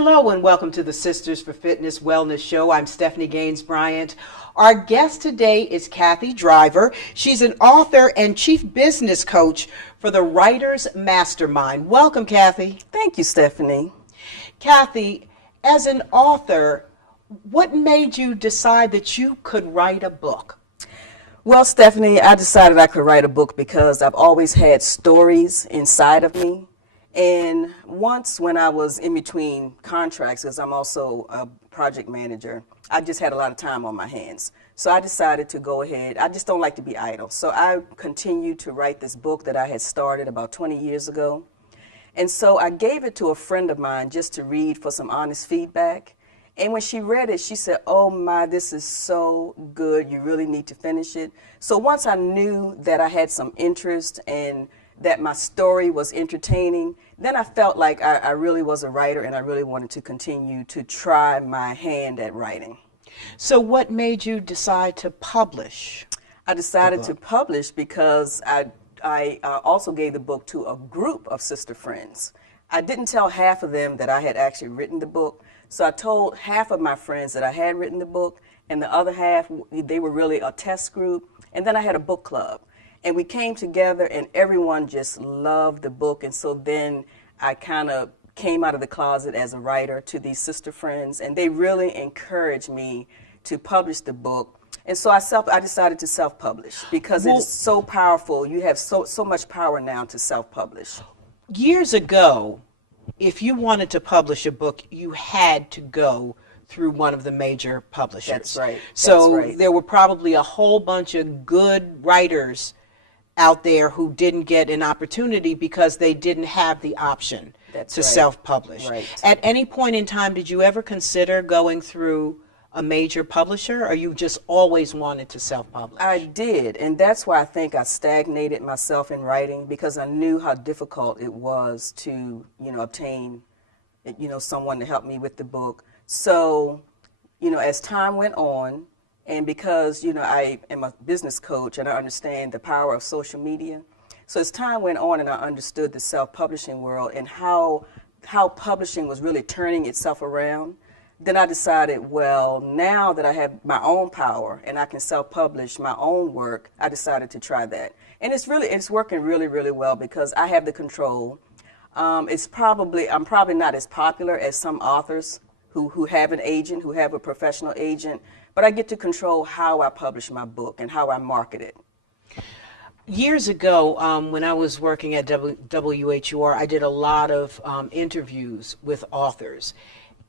Hello and welcome to the Sisters for Fitness Wellness Show. I'm Stephanie Gaines-Bryant. Our guest today is Kathi Driver. She's an author and chief business coach for the Writers Mastermind. Welcome, Kathi. Thank you, Stephanie. Kathi, as an author, what made you decide that you could write a book? Well, Stephanie, I decided I could write a book because I've always had stories inside of me. And once when I was in between contracts, because I'm also a project manager, I just had a lot of time on my hands. So I decided to go ahead. I just don't like to be idle. So I continued to write this book that I had started about 20 years ago. And so I gave it to a friend of mine just to read for some honest feedback. And when she read it, she said, "Oh my, this is so good. You really need to finish it." So once I knew that I had some interest and that my story was entertaining, then I felt like I really was a writer and I really wanted to continue to try my hand at writing. So what made you decide to publish? I decided to publish because I also gave the book to a group of sister friends. I didn't tell half of them that I had actually written the book. So I told half of my friends that I had written the book, and the other half, they were really a test group. And then I had a book club. And we came together and everyone just loved the book. And so then I kind of came out of the closet as a writer to these sister friends, and they really encouraged me to publish the book. And so I decided to self-publish because it's so powerful. You have so much power now to self-publish. Years ago, if you wanted to publish a book, you had to go through one of the major publishers. That's right. So there were probably a whole bunch of good writers out there who didn't get an opportunity because they didn't have the option to self-publish. Right. At any point in time, did you ever consider going through a major publisher, or you just always wanted to self-publish? I did, and that's why I think I stagnated myself in writing, because I knew how difficult it was to, obtain, someone to help me with the book. So, as time went on, and because, I am a business coach and I understand the power of social media, so as time went on and I understood the self-publishing world and how publishing was really turning itself around, then I decided, well, now that I have my own power and I can self-publish my own work, I decided to try that. And it's working really, really well because I have the control. I'm probably not as popular as some authors who have an agent, who have a professional agent, but I get to control how I publish my book and how I market it. Years ago, when I was working at WHUR, I did a lot of interviews with authors.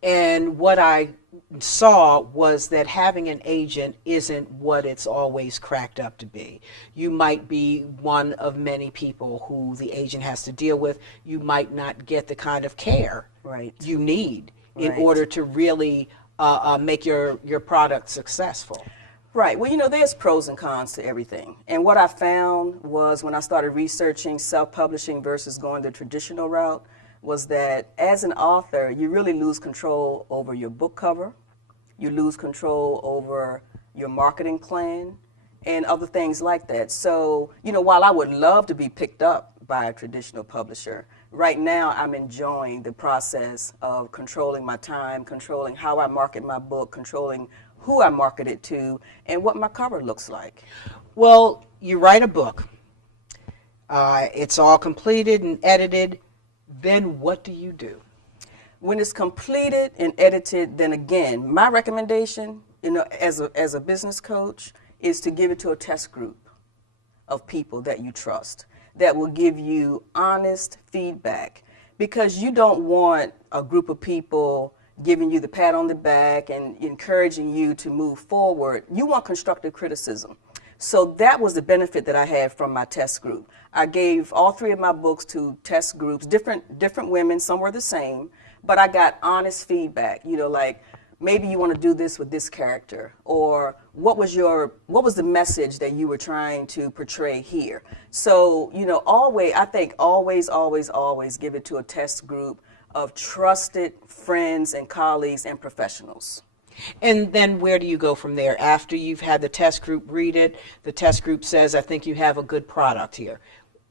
And what I saw was that having an agent isn't what it's always cracked up to be. You might be one of many people who the agent has to deal with. You might not get the kind of care you need in order to really make your product successful. Right. Well, there's pros and cons to everything. And what I found was when I started researching self-publishing versus going the traditional route was that as an author, you really lose control over your book cover. You lose control over your marketing plan and other things like that. So, while I would love to be picked up by a traditional publisher, right now I'm enjoying the process of controlling my time, controlling how I market my book, controlling who I market it to, and what my cover looks like. Well, you write a book. It's all completed and edited. Then what do you do? When it's completed and edited, then again, my recommendation, as a business coach, is to give it to a test group of people that you trust that will give you honest feedback, because you don't want a group of people giving you the pat on the back and encouraging you to move forward. You want constructive criticism. So that was the benefit that I had from my test group. I gave all 3 of my books to test groups, different women, some were the same, but I got honest feedback, like maybe you want to do this with this character, or what was the message that you were trying to portray here. So, I think always give it to a test group of trusted friends and colleagues and professionals. And then where do you go from there? After you've had the test group read it, the test group says, I think you have a good product here.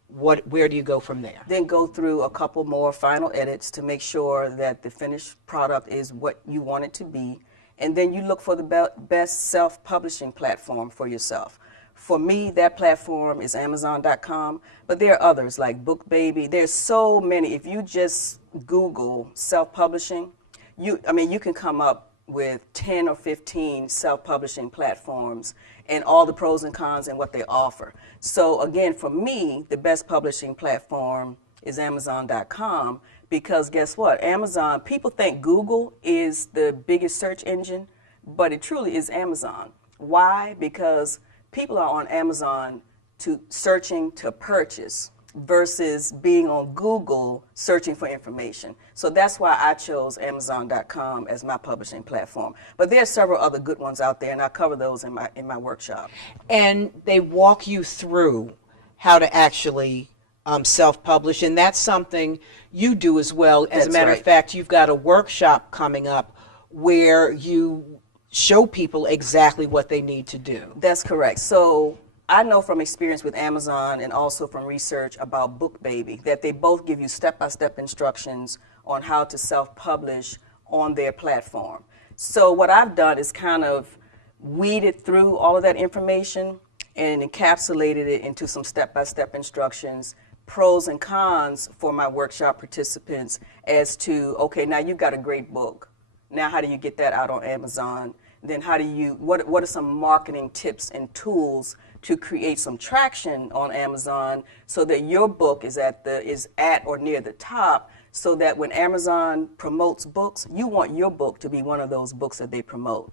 where do you go from there? Then go through a couple more final edits to make sure that the finished product is what you want it to be. And then you look for the best self-publishing platform for yourself. For me, that platform is Amazon.com, but there are others like BookBaby. There's so many. If you just Google self-publishing, you can come up with 10 or 15 self-publishing platforms and all the pros and cons and what they offer. So again, for me, the best publishing platform is Amazon.com, because guess what? Amazon, people think Google is the biggest search engine, but it truly is Amazon. Why? Because people are on Amazon searching to purchase versus being on Google searching for information. So that's why I chose Amazon.com as my publishing platform. But there are several other good ones out there, and I cover those in my workshop. And they walk you through how to actually self-publish, and that's something you do as well. As a matter of fact, you've got a workshop coming up where you show people exactly what they need to do. That's correct. So I know from experience with Amazon and also from research about BookBaby that they both give you step-by-step instructions on how to self-publish on their platform. So what I've done is kind of weeded through all of that information and encapsulated it into some step-by-step instructions, pros and cons for my workshop participants as to, okay, now you've got a great book. Now how do you get that out on Amazon? Then how do you, what are some marketing tips and tools to create some traction on Amazon so that your book is at or near the top, so that when Amazon promotes books, you want your book to be one of those books that they promote.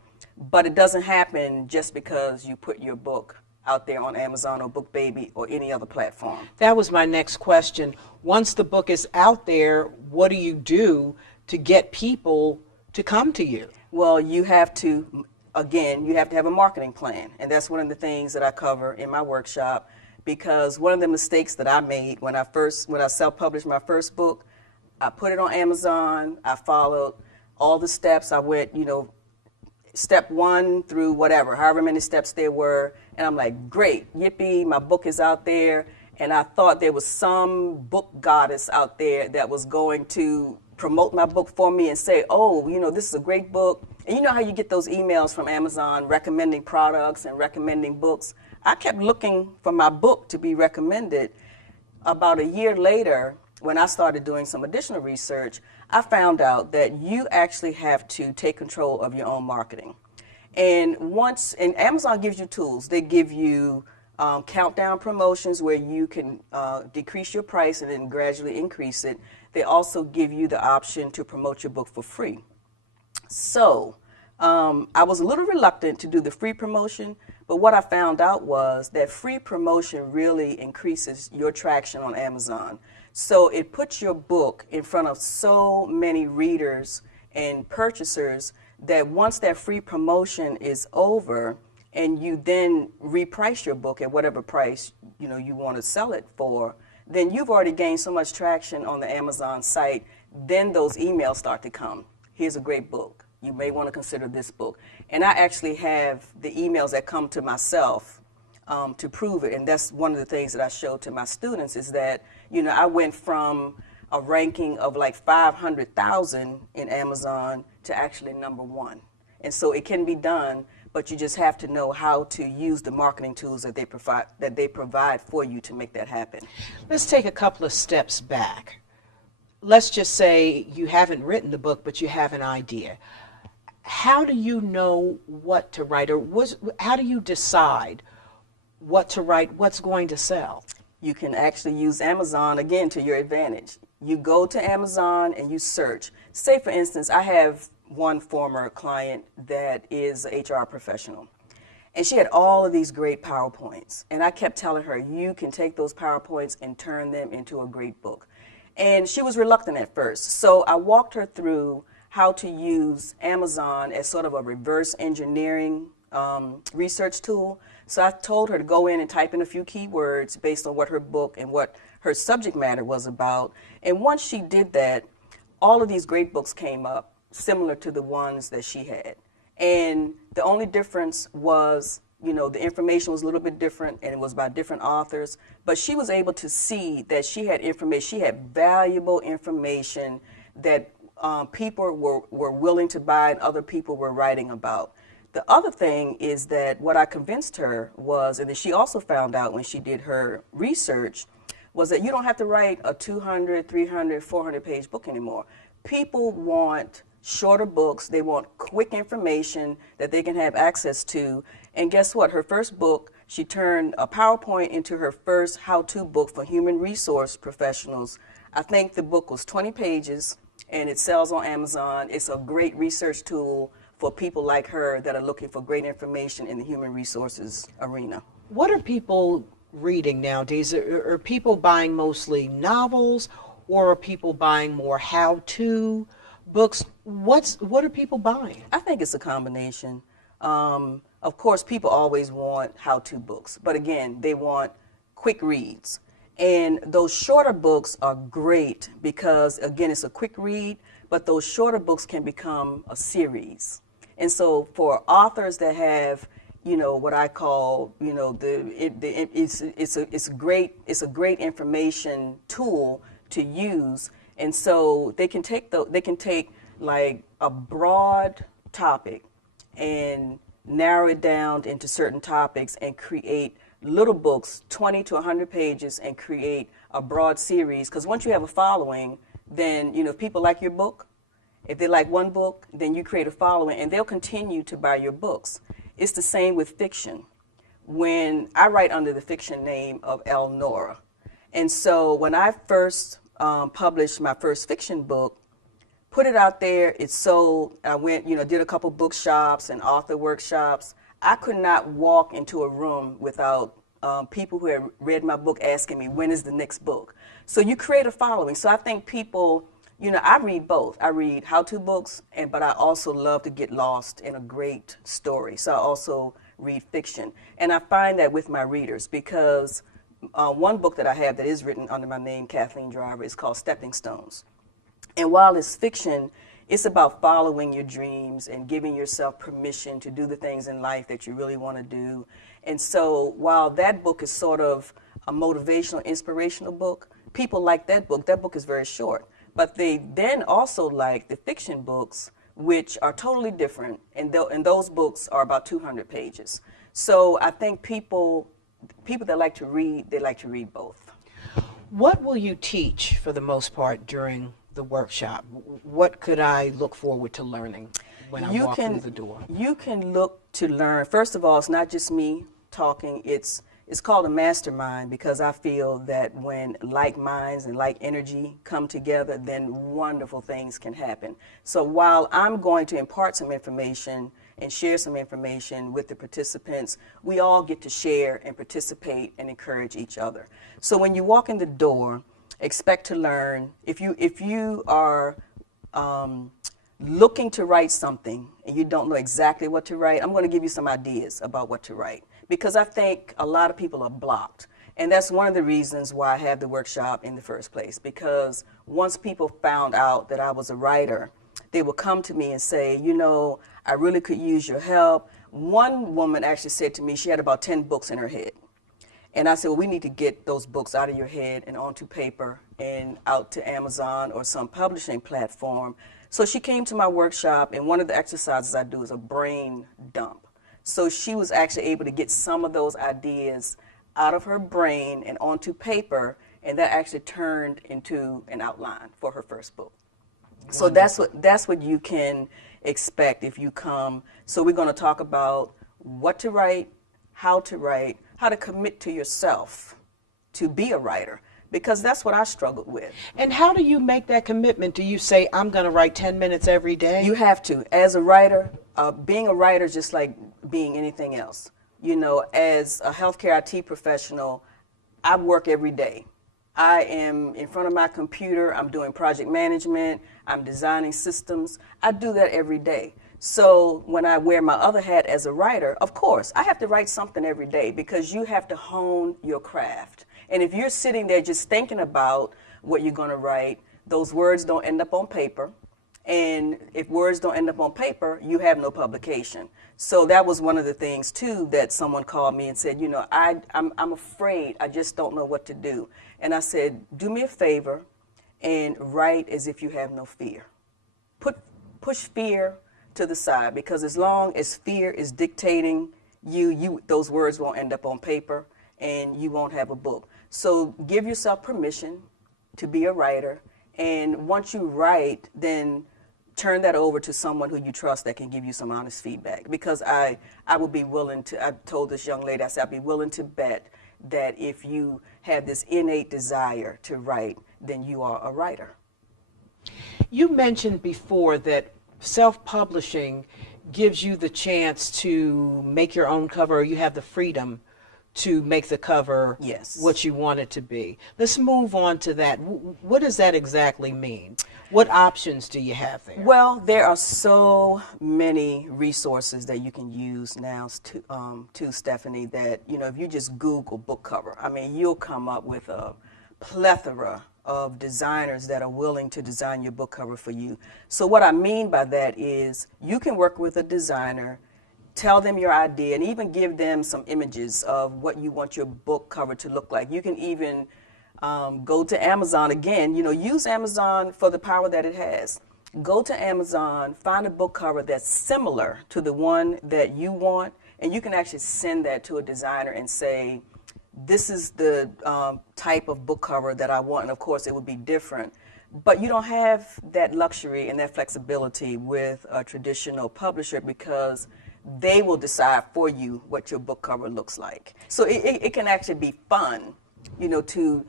But it doesn't happen just because you put your book out there on Amazon or BookBaby or any other platform. That was my next question. Once the book is out there, what do you do to get people to come to you? Well, you have to have a marketing plan, and that's one of the things that I cover in my workshop, because one of the mistakes that I made when I self-published my first book, I put it on Amazon, I followed all the steps, I went, step 1 through whatever, however many steps there were, and I'm like, great, yippee, my book is out there, and I thought there was some book goddess out there that was going to promote my book for me and say, oh, this is a great book. And you know how you get those emails from Amazon recommending products and recommending books? I kept looking for my book to be recommended. About a year later, when I started doing some additional research, I found out that you actually have to take control of your own marketing. And Amazon gives you tools. They give you countdown promotions where you can decrease your price and then gradually increase it. They also give you the option to promote your book for free. So I was a little reluctant to do the free promotion, but what I found out was that free promotion really increases your traction on Amazon. So it puts your book in front of so many readers and purchasers that once that free promotion is over and you then reprice your book at whatever price you want to sell it for, then you've already gained so much traction on the Amazon site. Then those emails start to come. Here's a great book. You may want to consider this book. And I actually have the emails that come to myself to prove it. And that's one of the things that I show to my students is that, I went from a ranking of like 500,000 in Amazon to actually #1. And so it can be done, but you just have to know how to use the marketing tools that they provide for you to make that happen. Let's take a couple of steps back. Let's just say you haven't written the book, but you have an idea. How do you know what to write, or how do you decide what to write, what's going to sell? You can actually use Amazon, again, to your advantage. You go to Amazon and you search. Say, for instance, I have one former client that is an HR professional, and she had all of these great PowerPoints, and I kept telling her, you can take those PowerPoints and turn them into a great book. And she was reluctant at first, so I walked her through how to use Amazon as sort of a reverse engineering research tool. So I told her to go in and type in a few keywords based on what her book and what her subject matter was about. And once she did that, all of these great books came up, similar to the ones that she had. And the only difference was the information was a little bit different and it was by different authors, but she was able to see that she had information, she had valuable information that people were willing to buy and other people were writing about. The other thing is that what I convinced her was, and that she also found out when she did her research, was that you don't have to write a 200, 300, 400-page book anymore. People want shorter books. They want quick information that they can have access to. And guess what? Her first book, she turned a PowerPoint into her first how-to book for human resource professionals. I think the book was 20 pages, and it sells on Amazon. It's a great research tool for people like her that are looking for great information in the human resources arena. What are people reading nowadays? Are people buying mostly novels, or are people buying more how-to books? What are people buying? I think it's a combination. Of course, people always want how-to books, but again, they want quick reads. And those shorter books are great because, again, it's a quick read, but those shorter books can become a series. And so for authors that have, what I call, it's a great information tool to use. And so they can take like a broad topic and narrow it down into certain topics and create little books, 20 to 100 pages, and create a broad series. Because once you have a following, then, if people like your book, if they like one book, then you create a following, and they'll continue to buy your books. It's the same with fiction. When I write under the fiction name of Elnora, and so when I first published my first fiction book, put it out there, it sold. I went, did a couple bookshops and author workshops. I could not walk into a room without people who had read my book asking me, when is the next book? So you create a following. So I think people, I read both. I read how-to books, but I also love to get lost in a great story. So I also read fiction. And I find that with my readers, because one book that I have that is written under my name, Kathi Driver, is called Stepping Stones. And while it's fiction, it's about following your dreams and giving yourself permission to do the things in life that you really want to do. And so while that book is sort of a motivational, inspirational book, people like that book. That book is very short. But they then also like the fiction books, which are totally different. And those books are about 200 pages. So I think people that like to read, they like to read both. What will you teach for the most part during the workshop? What could I look forward to learning when I walk through the door? You can look to learn. First of all, it's not just me talking. It's called a mastermind because I feel that when like minds and like energy come together, then wonderful things can happen. So while I'm going to impart some information and share some information with the participants, we all get to share and participate and encourage each other. So when you walk in the door, expect to learn. If you are looking to write something and you don't know exactly what to write, I'm going to give you some ideas about what to write, because I think a lot of people are blocked. And that's one of the reasons why I have the workshop in the first place, because once people found out that I was a writer, they would come to me and say, I really could use your help. One woman actually said to me she had about 10 books in her head. And I said, well, we need to get those books out of your head and onto paper and out to Amazon or some publishing platform. So she came to my workshop, and one of the exercises I do is a brain dump. So she was actually able to get some of those ideas out of her brain and onto paper, and that actually turned into an outline for her first book. So that's what you can expect if you come. So we're going to talk about what to write, how to commit to yourself to be a writer, because that's what I struggled with. And how do you make that commitment? Do you say, I'm going to write 10 minutes every day? You have to. As a writer, being a writer is just like being anything else. As a healthcare IT professional, I work every day. I am in front of my computer, I'm doing project management, I'm designing systems. I do that every day. So when I wear my other hat as a writer, of course, I have to write something every day, because you have to hone your craft. And if you're sitting there just thinking about what you're going to write, those words don't end up on paper, And if words don't end up on paper, you have no publication. So that was one of the things too that someone called me and said, you know, I'm afraid, I just don't know what to do. And I said, do me a favor and write as if you have no fear. Push fear to the side, because as long as fear is dictating you, those words won't end up on paper and you won't have a book. So give yourself permission to be a writer, and once you write, then turn that over to someone who you trust that can give you some honest feedback. Because I would be willing to, I told this young lady, I said, I'd be willing to bet that if you have this innate desire to write, then you are a writer. You mentioned before that self-publishing gives you the chance to make your own cover, or you have the freedom to make the cover Yes. what you want it to be. Let's move on to that. What does that exactly mean? What options do you have there? Well, there are so many resources that you can use now, to Stephanie, that, you know, if you just Google book cover, I mean, you'll come up with a plethora of designers that are willing to design your book cover for you. So what I mean by that is you can work with a designer, tell them your idea, and even give them some images of what you want your book cover to look like. You can even go to Amazon again, you know, use Amazon for the power that it has. Go to Amazon, find a book cover that's similar to the one that you want, and you can actually send that to a designer and say, this is the type of book cover that I want, and of course it would be different. But you don't have that luxury and that flexibility with a traditional publisher, because they will decide for you what your book cover looks like. So it can actually be fun, you know, to,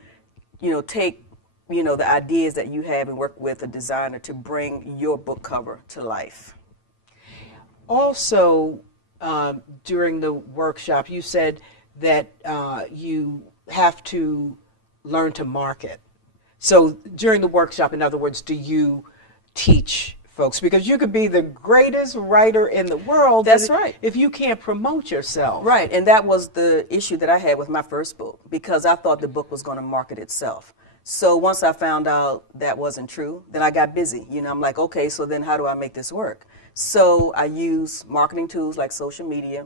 you know, take, you know, the ideas that you have and work with a designer to bring your book cover to life. Also, during the workshop, you said that you have to learn to market. So during the workshop, in other words, do you teach folks? Because you could be the greatest writer in the world. That's right. If you can't promote yourself. Right, and that was the issue that I had with my first book, because I thought the book was going to market itself. So once I found out that wasn't true, then I got busy. You know, I'm like, okay, so then how do I make this work? So I use marketing tools like social media,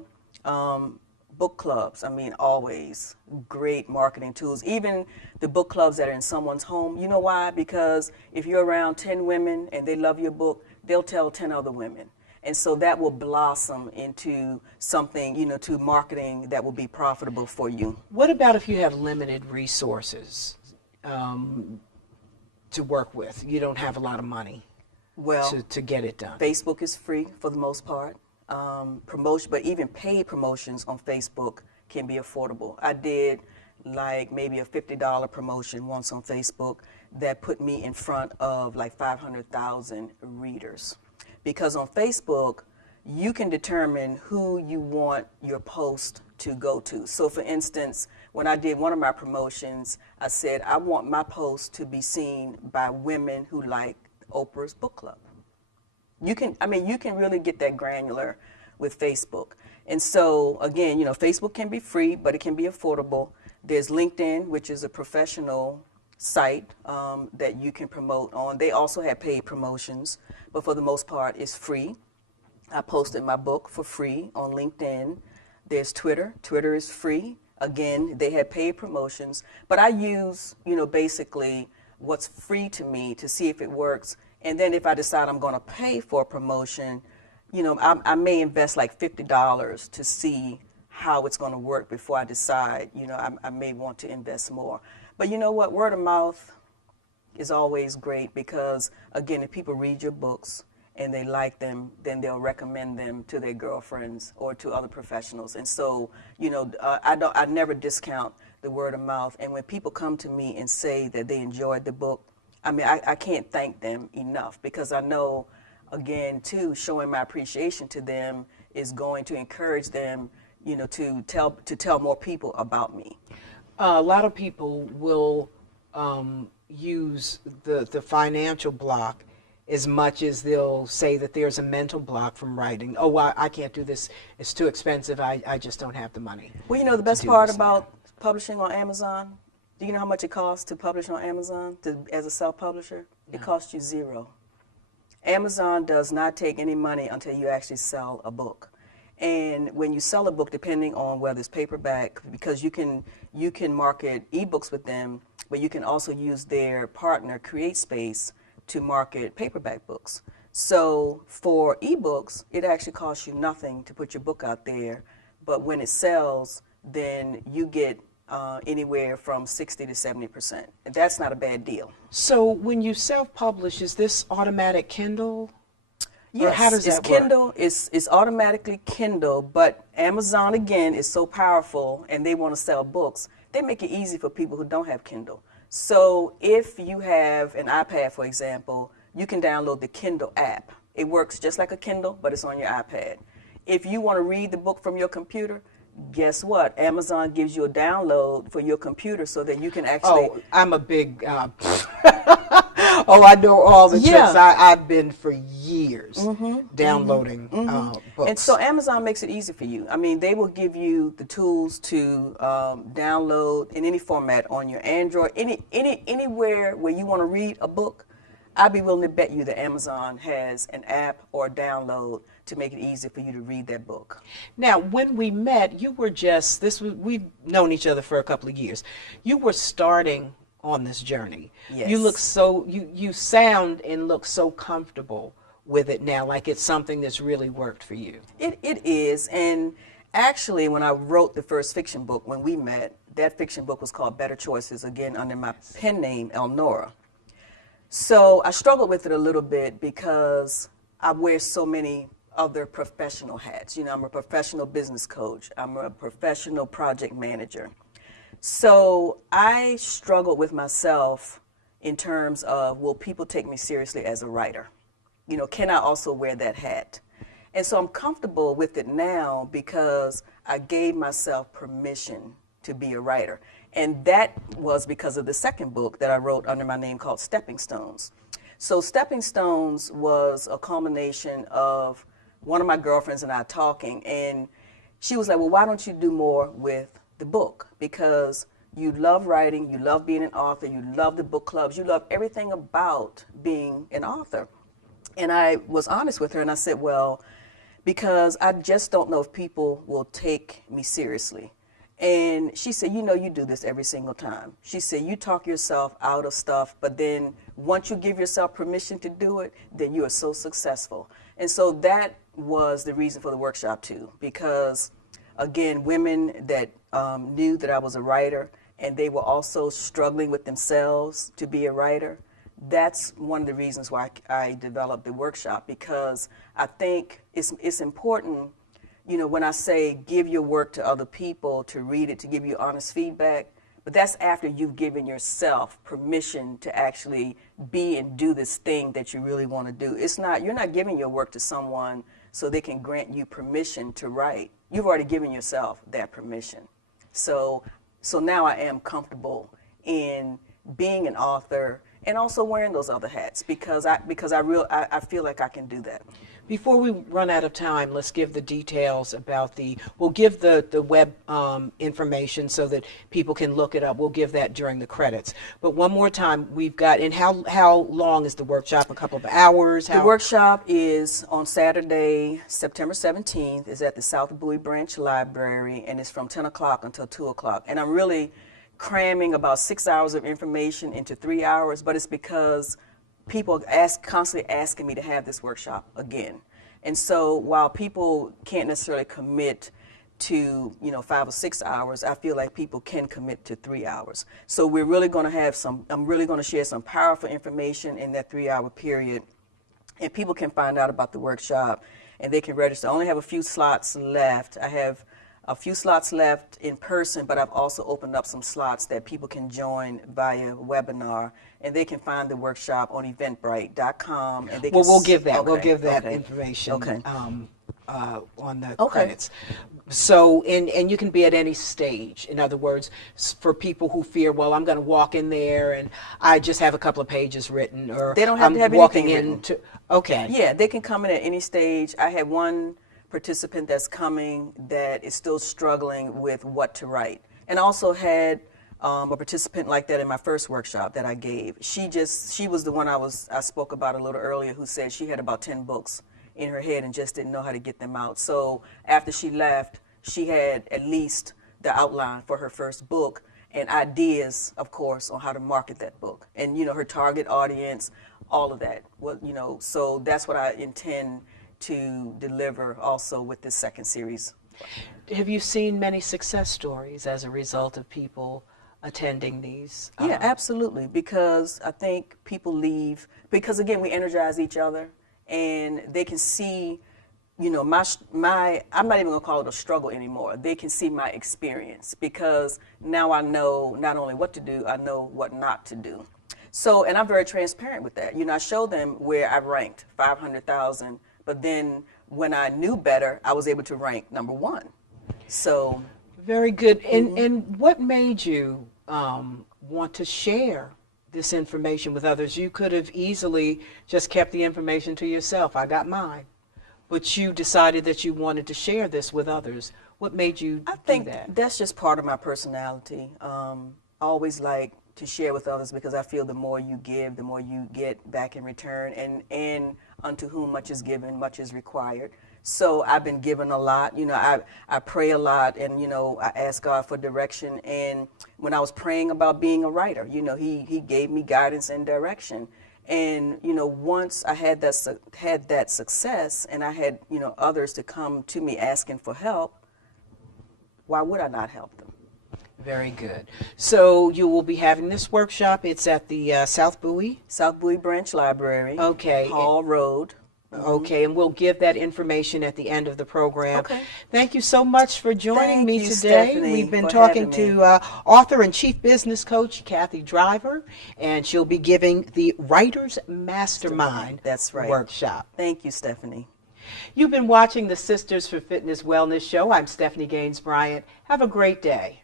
book clubs. I mean, always great marketing tools. Even the book clubs that are in someone's home. You know why? Because if you're around 10 women and they love your book, they'll tell 10 other women. And so that will blossom into something, you know, to marketing that will be profitable for you. What about if you have limited resources to work with? You don't have a lot of money to get it done. Facebook is free for the most part. Promotion, but even paid promotions on Facebook can be affordable. I did like maybe a $50 promotion once on Facebook that put me in front of like 500,000 readers. Because on Facebook, you can determine who you want your post to go to. So for instance, when I did one of my promotions, I said, I want my post to be seen by women who like Oprah's book club. You can, I mean, you can really get that granular with Facebook. And so, again, you know, Facebook can be free, but it can be affordable. There's LinkedIn, which is a professional site that you can promote on. They also have paid promotions, but for the most part, it's free. I posted my book for free on LinkedIn. There's Twitter. Twitter is free. Again, they have paid promotions, but I use, you know, basically what's free to me to see if it works. And then if I decide I'm going to pay for a promotion, you know, I may invest like $50 to see how it's going to work before I decide, you know, I may want to invest more. But you know what? Word of mouth is always great, because, again, if people read your books and they like them, then they'll recommend them to their girlfriends or to other professionals. And so, you know, I never discount the word of mouth. And when people come to me and say that they enjoyed the book, I mean, I can't thank them enough, because I know, again, too, showing my appreciation to them is going to encourage them, you know, to tell more people about me. A lot of people will use the financial block as much as they'll say that there's a mental block from writing. Oh, I can't do this. It's too expensive. I just don't have the money. Well, you know, the best part about publishing on Amazon, do you know how much it costs to publish on Amazon as a self-publisher? No. It costs you $0. Amazon does not take any money until you actually sell a book. And when you sell a book, depending on whether it's paperback, because you can market ebooks with them, but you can also use their partner CreateSpace to market paperback books. So for ebooks, it actually costs you nothing to put your book out there, but when it sells, then you get anywhere from 60 to 70%. And that's not a bad deal. So when you self-publish, is this automatic Kindle? Yes, or how does it's that work? Kindle. It's automatically Kindle, but Amazon, again, is so powerful and they want to sell books. They make it easy for people who don't have Kindle. So if you have an iPad, for example, you can download the Kindle app. It works just like a Kindle, but it's on your iPad. If you want to read the book from your computer, guess what? Amazon gives you a download for your computer so that you can actually... Oh, I'm a big... oh, I know all the tricks. I've been for years downloading books. And so Amazon makes it easy for you. I mean, they will give you the tools to download in any format on your Android, anywhere where you want to read a book. I'd be willing to bet you that Amazon has an app or a download to make it easy for you to read that book. Now, when we met, you were we've known each other for a couple of years. You were starting on this journey. Yes. You look so, you sound and look so comfortable with it now, like it's something that's really worked for you. It is, and actually when I wrote the first fiction book, when we met, that fiction book was called Better Choices, again under my pen name, Elnora. So I struggled with it a little bit because I wear so many other professional hats. You know, I'm a professional business coach. I'm a professional project manager. So I struggled with myself in terms of, will people take me seriously as a writer? You know, can I also wear that hat? And so I'm comfortable with it now because I gave myself permission to be a writer. And that was because of the second book that I wrote under my name called Stepping Stones. So Stepping Stones was a culmination of one of my girlfriends and I talking, and she was like, well, why don't you do more with the book? Because you love writing, you love being an author, you love the book clubs, you love everything about being an author. And I was honest with her and I said, well, because I just don't know if people will take me seriously. And she said, you know, you do this every single time. She said, you talk yourself out of stuff, but then once you give yourself permission to do it, then you are so successful. And so that was the reason for the workshop too, because again, women that knew that I was a writer and they were also struggling with themselves to be a writer, that's one of the reasons why I developed the workshop, because I think it's important. You know, when I say give your work to other people to read it, to give you honest feedback, but that's after you've given yourself permission to actually be and do this thing that you really want to do. It's not, you're not giving your work to someone so they can grant you permission to write. You've already given yourself that permission. So now I am comfortable in being an author and also wearing those other hats because I feel like I can do that. Before we run out of time, let's give the details about we'll give the web information so that people can look it up. We'll give that during the credits. But one more time, we've got, and how long is the workshop? A couple of hours? The workshop is on Saturday, September 17th, is at the South Bowie Branch Library, and it's from 10 o'clock until 2 o'clock. And I'm really cramming about 6 hours of information into 3 hours, but it's because people constantly asking me to have this workshop again. And so while people can't necessarily commit to 5 or 6 hours, I feel like people can commit to 3 hours. So we're really going to have I'm really going to share some powerful information in that 3 hour period, and people can find out about the workshop and they can register. I only have a few slots left. I have a few slots left in person, but I've also opened up some slots that people can join via webinar, and they can find the workshop on Eventbrite.com. And they can we'll give that. Okay, we'll give that okay, information okay. On the credits. So, and you can be at any stage. In other words, for people who fear, well, I'm going to walk in there and I just have a couple of pages written, or they don't have I'm to have walking anything into. Okay. Yeah, they can come in at any stage. I have one participant that's coming that is still struggling with what to write, and also had a participant like that in my first workshop that I gave. She was the one I spoke about a little earlier, who said she had about 10 books in her head and just didn't know how to get them out. So after she left, she had at least the outline for her first book and ideas, of course, on how to market that book. And, her target audience, all of that. So that's what I intend to deliver also with this second series. Have you seen many success stories as a result of people attending these? Yeah, absolutely, because I think people leave, because again, we energize each other, and they can see, my I'm not even going to call it a struggle anymore. They can see my experience, because now I know not only what to do, I know what not to do. So, and I'm very transparent with that. I show them where I ranked 500,000, but then when I knew better, I was able to rank number 1. So, very good. And what made you want to share this information with others? You could have easily just kept the information to yourself. I got mine. But you decided that you wanted to share this with others. What made you do that? I think that's just part of my personality. I always like to share with others, because I feel the more you give, the more you get back in return. And unto whom much is given, much is required. So I've been given a lot. I pray a lot, and I ask God for direction. And when I was praying about being a writer, He gave me guidance and direction. And once I had that success, and I had others to come to me asking for help, why would I not help them? Very good. So you will be having this workshop. It's at the South Bowie Branch Library. Okay. Hall Road. Okay, and we'll give that information at the end of the program. Okay. Thank you so much for joining me today. Stephanie, We've been for talking having to author and chief business coach Kathi Driver, and she'll be giving the Writers Mastermind That's right. workshop. Thank you, Stephanie. You've been watching the Sisters for Fitness Wellness Show. I'm Stephanie Gaines-Bryant. Have a great day.